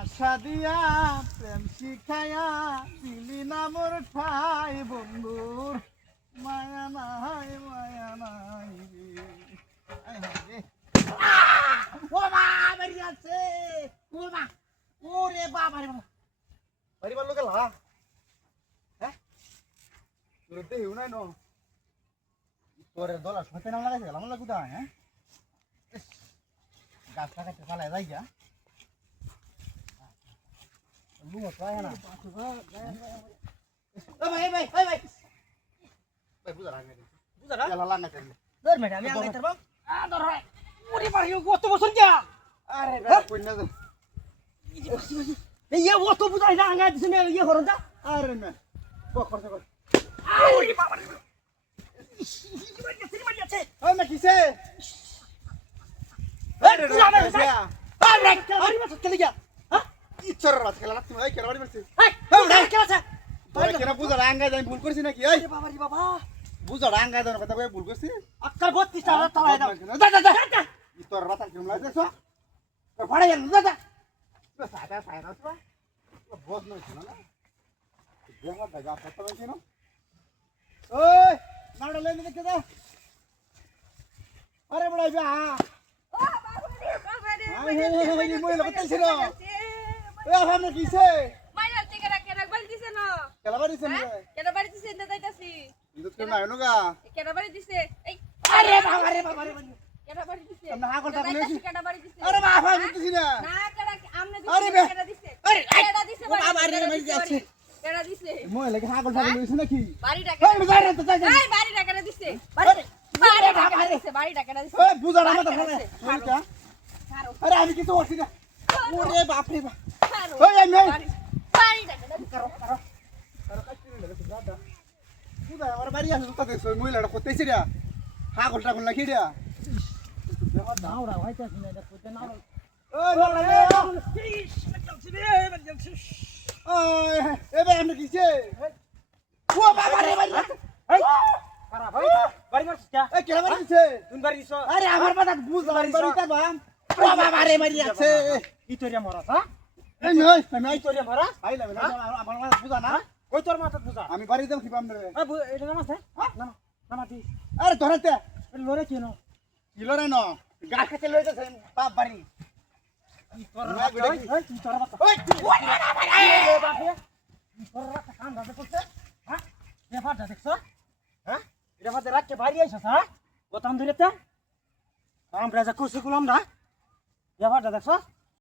আশা দিয়া প্রেম শিখায়া দিলি না মোর ঠাই বন্ধুর মায়া নাই রে। আয় হায় রে। ও মা বাড়ি আছে, ও মা, ওরে বাবা রে বাবা, বাড়ি বাড়লো গেল হ্যাঁ তোর হিউ নাই ন তোরে দলা সতে নাম লাগাইছে গেলাম লাগুদা হ্যাঁ গাছ লাগাইতে চালায় যাই গা লুঙ্গ তো আয় না ও ভাই ভাই ভাই ভাই ভাই বুঝা লাগাই বুঝা না গেলা লাগাই ধর ম্যাডাম আমি লাগাই ধরব আ ধর ভাই ওরে পারি কত বছর যা আরে ভাই কই না তো এই ও তো বুঝাই না আঙ্গা দিছ না ইয়ে করো দা আরে না বক করতে কর ওরে বাবা রে সিনেমা আছে ওই না কিসে আরে তুই আমার আরে আরে মত চলে যা ইচ্ছার রাত খেলা তুমি এই কেন বাড়ি মারছিস এই কেন আছে তোরা কেন বুঝা রাঙ্গা যাই ভুল করছিস নাকি এই বাবা রে বাবা বুঝা রাঙ্গা যাওয়ার কথা কই ভুল করছিস আক্কার 32 টাকা তাওয়াই দাও যা তোর রাত কেন লাগছ তো পড়ে গেল যা তো সাদা সাদা তো বহুত নয় না দেখা দেখা কত হইছে না ওই নাড়া লেনে দেখে দাও আরে বড়াই যা ও বাবা রে মই লাগতেছ রে এ আমরা কিসে মাইরা থেকে কেন বাড়ি দিছে না কেলা বাড়ি দিছে না কেন বাড়ি দিছে না যাইতাছি কিন্তু কেন আইনো গা কেন বাড়ি দিছে এই আরে বাবা রে কেন বাড়ি দিছে না হাগল টাকা লইছি কেন বাড়ি দিছে আরে বাবা বুঝছিস না না কেন আমনে আরে দিছে কেন দিছে আরে কেন দিছে বাবা রে মারি যাচ্ছে কেন দিছে মই লাগে হাগল টাকা লইছি নাকি বাড়িটা এই যাই রে তো যাই এই বাড়িটা কেন দিছে বাড়িটা কেন দিছে বাড়িটা কেন দিছে এই বুঝা না মাথা ফেলে ওইটা আরে আমি কিছু করছি না ওরে বাপ রে বাপ ওই এই মেয়ে বাড়িটা কেন দিছে করো কাটি লাগে তো দাদা বুঝা আমার বাড়ি আছে তো দেখছ মহিলাটা করতেছি রে হাগল টাকা লাগি রে নাওড়া হইতাছ না এটা কইতে নাওড়া ওই নাওড়া রে ওই এবে আমরা কিছে ও বাবা রে বাড়ি এই খারাপ ভাই বাড়ি মারছিস কে এই কেলা বাড়ি দিছে তুই বাড়ি দিছ আরে আমার মাথা বুঝ বাড়িটা বাম ও বাবা রে বাড়ি আছে ই তোরিয়া মরাস হ্যাঁ এই নই আমি তোরিয়া মরাস আইলা না আমার মাথা বুঝা না কই তোর মাথা বুঝা আমি বাড়ি দেব কি পাম রে এটা নামাস হ্যাঁ নামা দি আরে ধরতে লরে কেন কি লরে ন গাছ খেতে লইতে বাপ বাড়ি কি তোর ওই তুই তোর বাপ ওই ওই বাপে তোর রাত কান দাদা করতে হ্যাঁ ব্যাপারটা দেখছ হ্যাঁ এটা বাদে রাতকে বাড়ি আইছস হ্যাঁ গোতাম ধরেতে আমরা যা কুসি গুলাম না ব্যাপারটা দেখছ